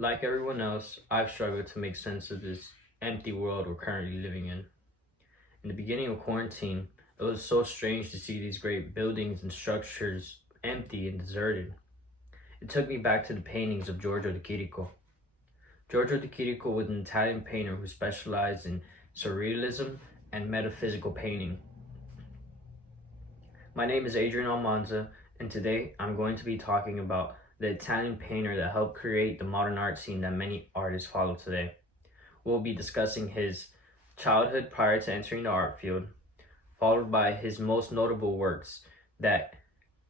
Like everyone else, I've struggled to make sense of this empty world we're currently living in. In the beginning of quarantine, it was so strange to see these great buildings and structures empty and deserted. It took me back to the paintings of Giorgio de Chirico. Giorgio de Chirico was an Italian painter who specialized in surrealism and metaphysical painting. My name is Adrian Almanza, and today I'm going to be talking about the Italian painter that helped create the modern art scene that many artists follow today. We'll be discussing his childhood prior to entering the art field, followed by his most notable works that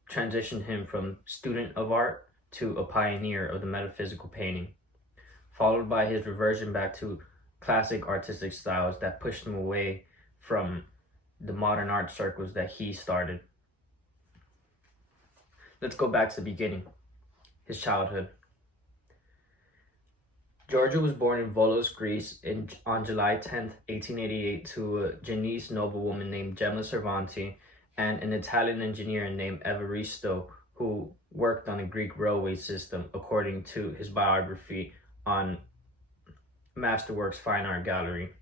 transitioned him from student of art to a pioneer of the metaphysical painting, followed by his reversion back to classic artistic styles that pushed him away from the modern art circles that he started. Let's go back to the beginning, his childhood. Giorgio was born in Volos, Greece on July 10th, 1888 to a Genoese noblewoman named Gemma Cervanti and an Italian engineer named Evaristo, who worked on a Greek railway system, according to his biography on Masterworks Fine Art Gallery.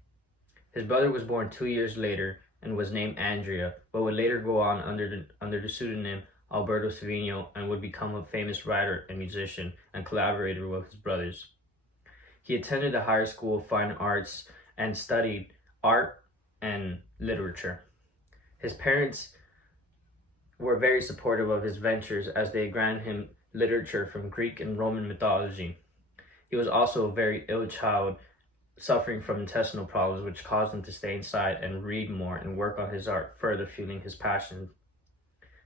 His brother was born 2 years later and was named Andrea, but would later go on under the pseudonym Alberto Savigno and would become a famous writer and musician and collaborator with his brothers. He attended the Higher School of Fine Arts and studied art and literature. His parents were very supportive of his ventures as they granted him literature from Greek and Roman mythology. He was also a very ill child, suffering from intestinal problems, which caused him to stay inside and read more and work on his art, further fueling his passion.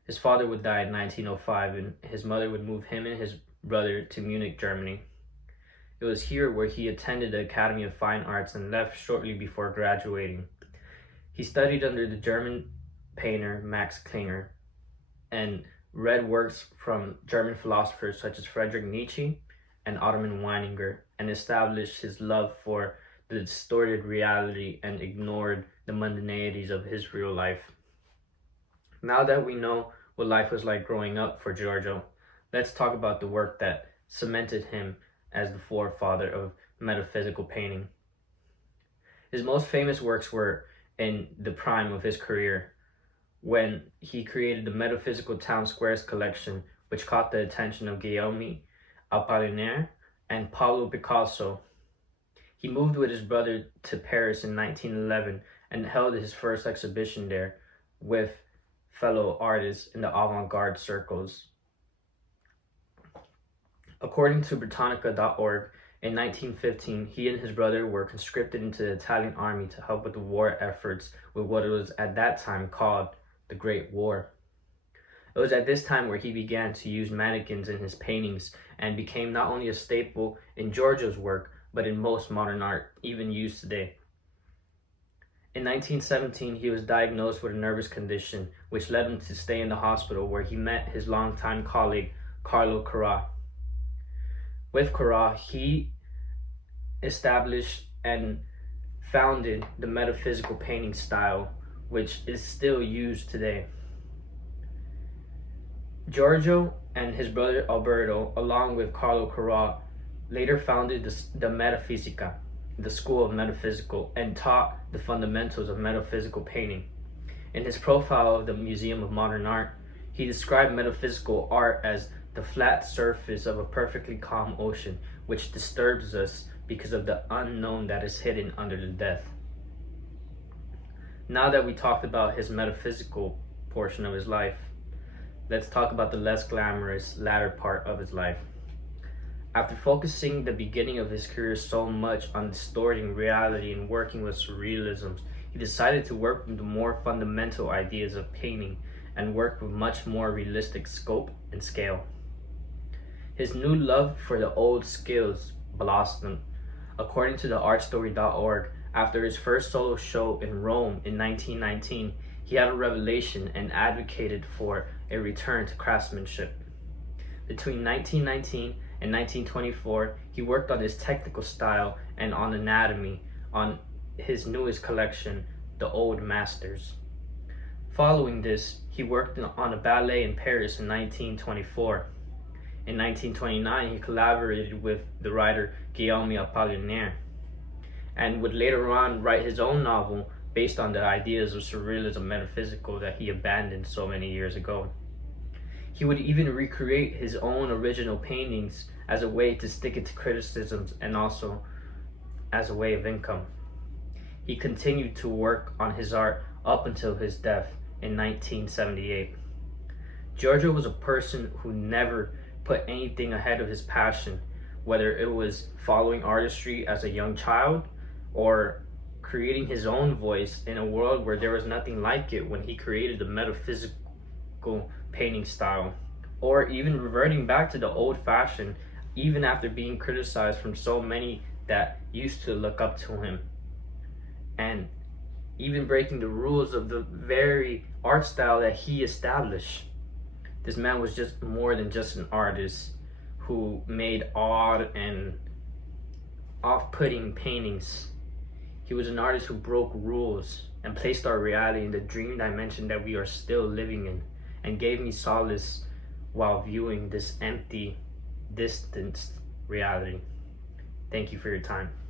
His father would die in 1905, and his mother would move him and his brother to Munich, Germany. It was here where he attended the Academy of Fine Arts and left shortly before graduating. He studied under the German painter Max Klinger and read works from German philosophers such as Friedrich Nietzsche and Ottoman Weininger, and established his love for the distorted reality and ignored the mundanities of his real life. Now that we know what life was like growing up for Giorgio, let's talk about the work that cemented him as the forefather of metaphysical painting. His most famous works were in the prime of his career, when he created the Metaphysical Town Squares collection, which caught the attention of Guillaume Apollinaire and Pablo Picasso. He moved with his brother to Paris in 1911 and held his first exhibition there with fellow artists in the avant-garde circles. According to Britannica.org, in 1915, he and his brother were conscripted into the Italian army to help with the war efforts with what it was at that time called the Great War. It was at this time where he began to use mannequins in his paintings and became not only a staple in Giorgio's work, but in most modern art, even used today. In 1917, he was diagnosed with a nervous condition, which led him to stay in the hospital, where he met his longtime colleague, Carlo Carrà. With Carrà, he established and founded the metaphysical painting style, which is still used today. Giorgio and his brother Alberto, along with Carlo Carrà, later founded the Metafisica, the school of metaphysical, and taught the fundamentals of metaphysical painting. In his profile of the Museum of Modern Art, he described metaphysical art as the flat surface of a perfectly calm ocean, which disturbs us because of the unknown that is hidden under the depth. Now that we talked about his metaphysical portion of his life, let's talk about the less glamorous latter part of his life. After focusing the beginning of his career so much on distorting reality and working with surrealism, he decided to work with the more fundamental ideas of painting and work with much more realistic scope and scale. His new love for the old skills blossomed. According to the artstory.org, after his first solo show in Rome in 1919, he had a revelation and advocated for a return to craftsmanship. Between 1919 and 1924, he worked on his technical style and on anatomy on his newest collection, The Old Masters. Following this, he worked on a ballet in Paris in 1924. In 1929, he collaborated with the writer Guillaume Apollinaire and would later on write his own novel based on the ideas of surrealism metaphysical that he abandoned so many years ago. He would even recreate his own original paintings as a way to stick it to criticisms and also as a way of income. He continued to work on his art up until his death in 1978. Giorgio was a person who never put anything ahead of his passion, whether it was following artistry as a young child or creating his own voice in a world where there was nothing like it when he created the metaphysical painting style, or even reverting back to the old fashioned even after being criticized from so many that used to look up to him, and even breaking the rules of the very art style that he established. This man was just more than just an artist who made odd and off-putting paintings. He was an artist who broke rules and placed our reality in the dream dimension that we are still living in, and gave me solace while viewing this empty, distanced reality. Thank you for your time.